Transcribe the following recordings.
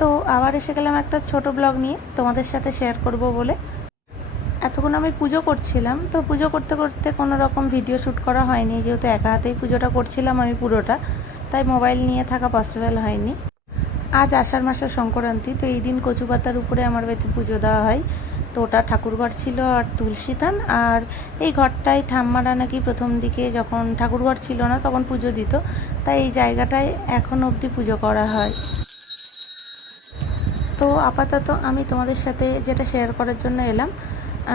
তো আবার এসে গেলাম একটা ছোট ব্লগ নিয়ে তোমাদের সাথে শেয়ার করব বলে। এতক্ষণ আমি পুজো করছিলাম, তো পুজো করতে করতে কোনো রকম ভিডিও শ্যুট করা হয়নি, যেহেতু একা হাতেই পুজোটা করছিলাম আমি পুরোটা, তাই মোবাইল নিয়ে থাকা পসিবল হয়নি। আজ আষাঢ় মাসের সংক্রান্তি, তো এই দিন কচু পাতার উপরে আমার বাড়িতে পুজো দেওয়া হয়। তো ওটা ঠাকুরঘর ছিল আর তুলসী থান, আর এই ঘরটায় ঠাম্মারা নাকি প্রথম দিকে যখন ঠাকুরঘর ছিল না তখন পুজো দিত, তাই এই জায়গাটায় এখন অবধি পুজো করা হয়। তো আপাতত আমি তোমাদের সাথে যেটা শেয়ার করার জন্য এলাম,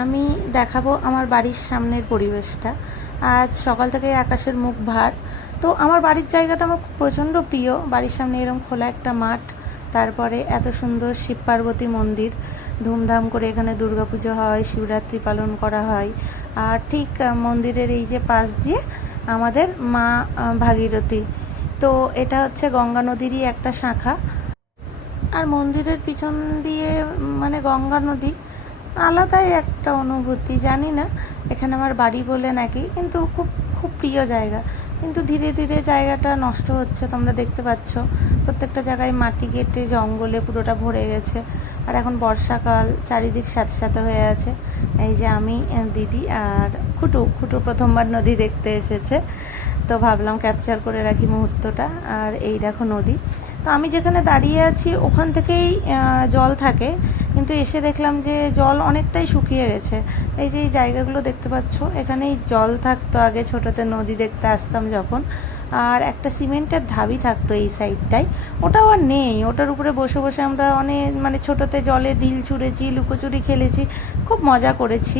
আমি দেখাবো আমার বাড়ির সামনের পরিবেশটা। আজ সকাল থেকে আকাশের মুখ ভার। তো আমার বাড়ির জায়গাটা আমার প্রচণ্ড প্রিয়। বাড়ির সামনে এরকম খোলা একটা মাঠ, তারপরে এত সুন্দর শিব পার্বতী মন্দির, ধুমধাম করে এখানে দুর্গাপুজো হয়, শিবরাত্রি পালন করা হয়। আর ঠিক মন্দিরের এই যে পাশ দিয়ে আমাদের মা ভাগীরথী, তো এটা হচ্ছে গঙ্গা নদীরই একটা শাখা। আর মন্দিরের পিছন দিয়ে মানে গঙ্গা নদী, আলাদাই একটা অনুভূতি। জানি না এখানে আমার বাড়ি বলে নাকি, কিন্তু খুব খুব প্রিয় জায়গা। কিন্তু ধীরে ধীরে জায়গাটা নষ্ট হচ্ছে, তোমরা দেখতে পাচ্ছ প্রত্যেকটা জায়গায় মাটি কেটে জঙ্গলে পুরোটা ভরে গেছে। আর এখন বর্ষাকাল, চারিদিক স্যাঁতস্যাঁতে সাথে হয়ে আছে। এই যে আমি, দিদি আর খুটু খুটু প্রথমবার নদী দেখতে এসেছে, তো ভাবলাম ক্যাপচার করে রাখি মুহূর্তটা। আর এই দেখো নদী, তো আমি যেখানে দাঁড়িয়ে আছি ওখান থেকেই জল থাকে, কিন্তু এসে দেখলাম যে জল অনেকটাই শুকিয়ে গেছে। এই যে এই জায়গাগুলো দেখতে পাচ্ছ, এখানেই জল থাকতো আগে, ছোটোতে নদী দেখতে আসতাম যখন। আর একটা সিমেন্টের ধাবি থাকতো এই সাইডটায়, ওটাও আর নেই। ওটার উপরে বসে বসে আমরা অনেক মানে ছোটোতে জলে ঢিল ছুঁড়েছি, লুকোচুরি খেলেছি, খুব মজা করেছি।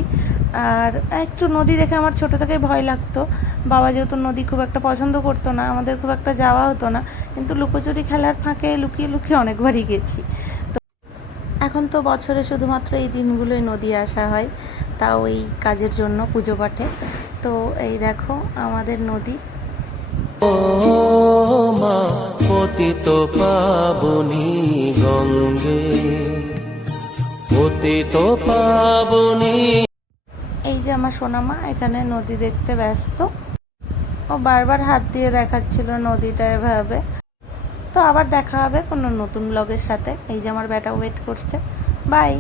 আর একটু নদী দেখে আমার ছোটো থেকে ভয় লাগতো। বাবা যেহেতু নদী খুব একটা পছন্দ করতো না, আমাদের খুব একটা যাওয়া হতো না, কিন্তু লুকোচুরি খেলার ফাঁকে লুকিয়ে লুকিয়ে অনেকবারই গেছি। তো এখন তো বছরে শুধুমাত্র এই দিনগুলোই নদী আসা হয়, তাও এই কাজের জন্য, পুজো পাঠে। তো এই দেখো আমাদের নদী। ও মা পতিত পাবনী গঙ্গে, পতিত পাবনী। এই যে আমার সোনামা এখানে নদী দেখতে ব্যস্ত, ও বারবার হাত দিয়ে দেখাচ্ছিল নদীটা এভাবে। তো আবার দেখা হবে কোনো নতুন ব্লগের সাথে। এই যে আমার ব্যাটা ওয়েট করছে। বাই।